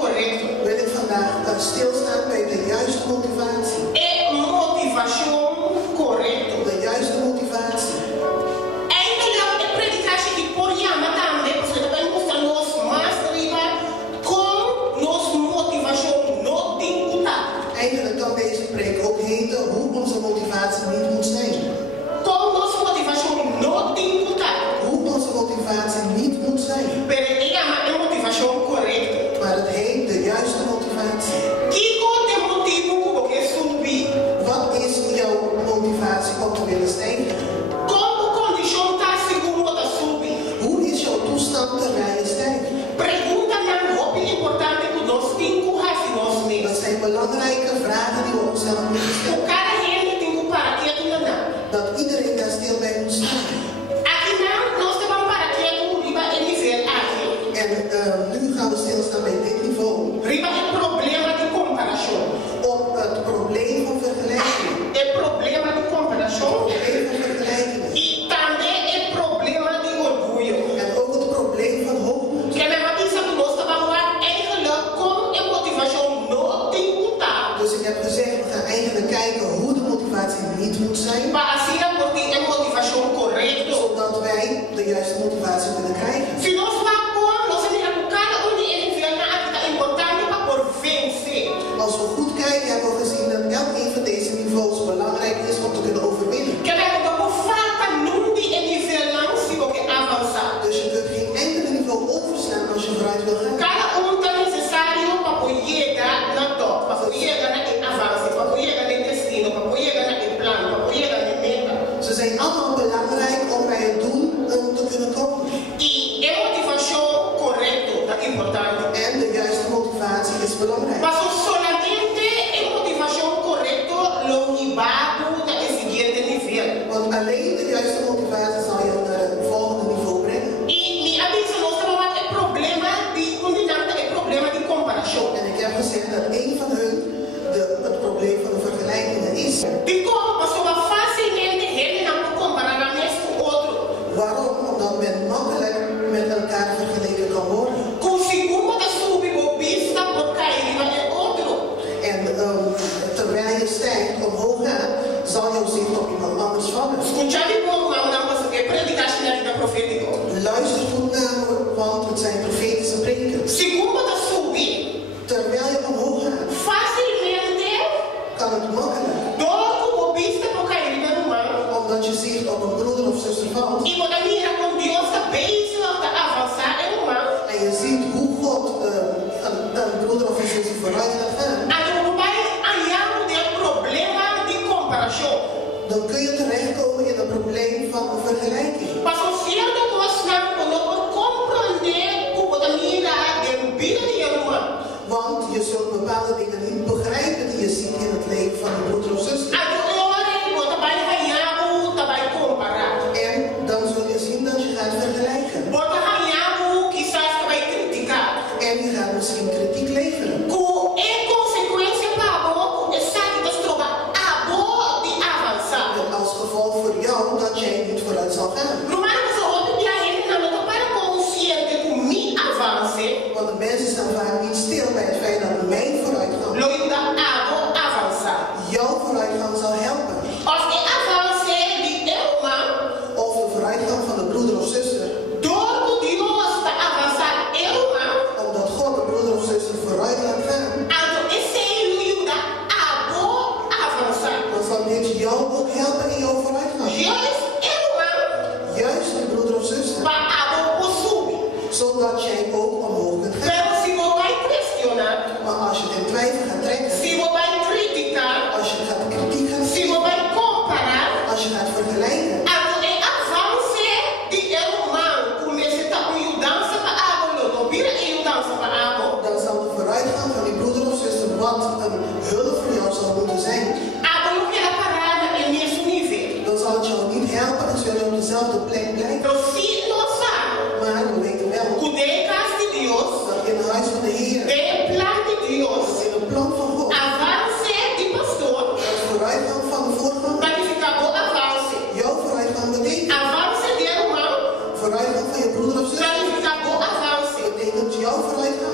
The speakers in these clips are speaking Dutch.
correcto. Wil ik vandaag stilstaan bij de juiste motivatie. É motivação correta. De juiste motivatie. Ainda não é predicação que por chamar também, porque também mostra nós mais riba com nossa motivação não tem cuidado. Eigenlijk kan deze preek ook heten hoe onze motivatie niet moet zijn. Com nossa motivação não tem cuidado. Hoe onze motivatie niet moet zijn. Pero é motivação correta. Maar het heet de juiste motivatie. Que outro motivo que subir? Wat is jouw motivatie om te willen stijgen? Como condição está segundo da subir? Hoe is jouw toestand terwijl je stijgt? Pergunta não é importante que nós temos que nós Dat mesmos. zijn belangrijke vragen die we onszelf moeten O stellen. cara gente tem que parar quieto não. Dat iedereen daar stil bij moet staan. Aqui não, nós temos parar quieto riba é nível aqui. En nu gaan we stilstaan bij dit niveau. Riba é problema de comparação. Op het probleem van vergelijking. É problema de comparação. Probleem van vergelijking. E também é problema de orgulho. En ook het probleem van hoogmoed. Que a mesma coisa que nós estamos eigenlijk com a motivação não tem cuidado. Dus ik heb gezegd, we gaan eigenlijk kijken hoe de motivatie niet moet zijn. Para assim porque é motivação correta. Zodat wij de juiste motivatie kunnen krijgen. Se nós vamos, nós temos cada onde ele vê na vida importante para por vencer. Als we goed kijken, hebben we gezien dat elk een van deze niveaus belangrijk is om te kunnen overwinnen. Que é que falta num de nível não se porque avançar. Dus je kunt geen enkele niveau overslaan als je vooruit wil gaan. Cada tá necessário para poder chegar na top, para poder chegar na avanço, para poder chegar no destino, para poder chegar no plano, para poder chegar na meta. Ze zijn allemaal belangrijk om bij het doel te kunnen komen. E é motivação correta, é importante. En de juiste motivatie is belangrijk. Mas solamente é motivação correta lo llevado da seguinte nível. Want alleen de juiste motivatie zal je naar het volgende niveau brengen. E me avisa nós temos é problema de continente, é problema de comparação. En ik heb gezegd dat een van hun het probleem van de vergelijkingen is. De como a pessoa facilmente ele não comparar a mesmo com outro. Waarom? Omdat men makkelijk met elkaar vergeleken kan worden. Com segundo da subbobista por cair é outro. En terwijl je stijgt omhoog gaat, zal jouw zicht op iemand anders vallen. Escuchar e bom, mas não posso que predicação na vida profética. Luister goed naar me, want het zijn profetische preken. Segundo da subir, Terwijl je omhoog gaat, facilmente kan het makkelijk. todo bobista por cair no mar. Omdat je zicht op een broeder of zuster valt. E quando a mira com Deus está bem, se não está avançar é no mar. En je ziet hoe God een broeder of een zuster vooruit laat gaan. Então o pai anhamo de problema de comparação. Dan kun je terechtkomen in het probleem van een vergelijking. Mas o certo nós não compreender o que a mira de vida de irmã. Want je zult bepaalde dingen niet begrijpen die je ziet in het leven van een broeder of zuster. En dan zul je zien dat je gaat vergelijken. En je gaat misschien kritiek leveren. En als gevolg voor jou dat jij niet vooruit zal gaan. Want de mensen staan vaak niet stil bij het feit dat mijn vooruitgang jouw vooruitgang zal helpen. Of de vooruitgang van de broeder of zuster. Omdat God de broeder of zuster vooruit laat gaan. Dan zal dit jou ook helpen in jouw vooruitgang. Juist de broeder of zuster. Zodat jij ook omhoog kunt gaan. Maar als je het in twijfel gaat trekken. Als je gaat kritiek gaan zien. Als je gaat vergelijken. Dan zal de vooruitgang van die broeder of zuster wat een hulp voor jou zal moeten zijn. Dan zal het jou niet helpen en zul je op dezelfde plek blijven. Maar we weten wel dat in het huis van de Heer, in het plan van God, het vooruitgang van de voorganger, jouw vooruitgang betekent, vooruitgang van je broeder of zuster, betekent jouw vooruitgang.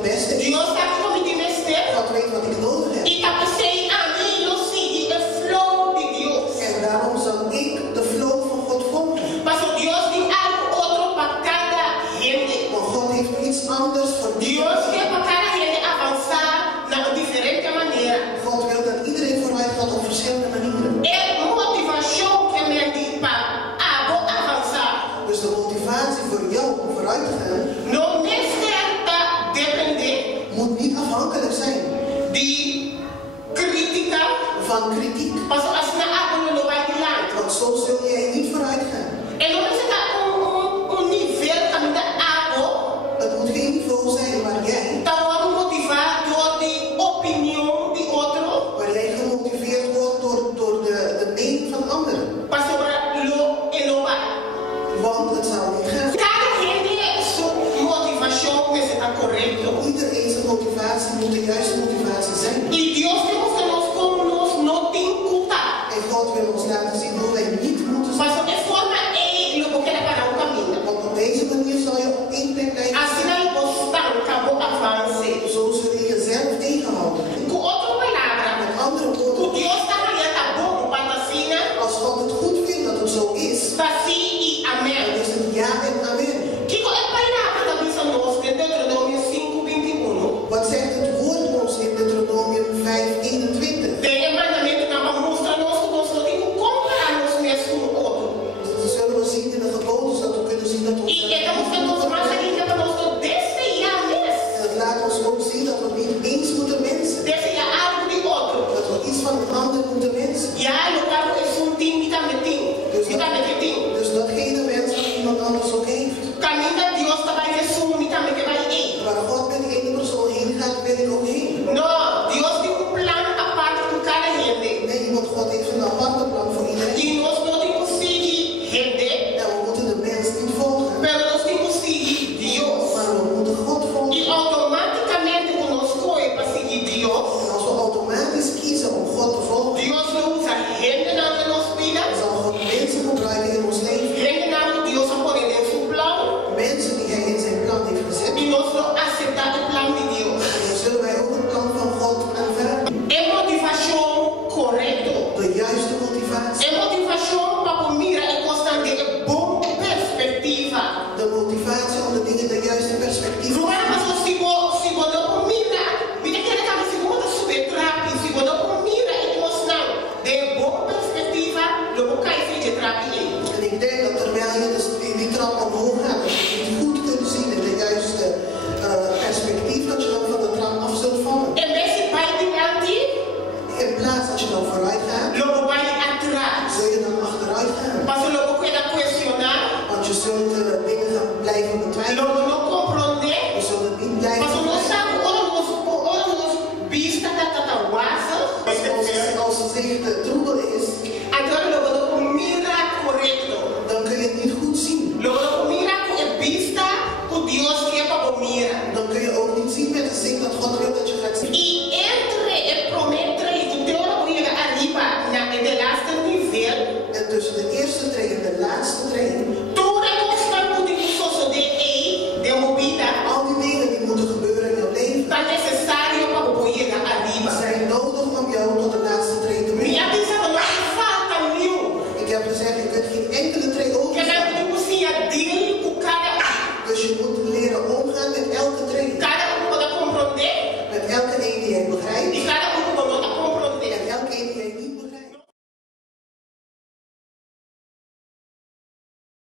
het beste is. Dios sabe como te mester. God weet wat ik nodig heb. Y te pensei a mí lo sigue el flow de Dios. En daarom zal ik de flow van God volgen. Paso Dios tiene algo otro para cada gente. Maar God heeft iets anders voor Dios quiere para cada gente avanzar de una diferente manera. God wil dat iedereen vooruit gaat op verschillende manieren. Es motivación que me di para avanzar. Dus de motivatie voor jou om vooruit te gaan No necesita depender moet niet afhankelijk zijn de crítica. van kritiek. Paso así algo no va adelante. Want zo zul jij niet vooruit gaan. En no necesita un nivel camino algo. Het moet geen niveau zijn waar jij Motivado door de opinión de otro. waar jij gemotiveerd wordt door de mening van anderen. Paso lo enovar. Want het zal niet gaan. Cada gente su motivación necesita correcto. Iedereen zijn motivatie moet de juiste motivatie zijn. Y Dios tiene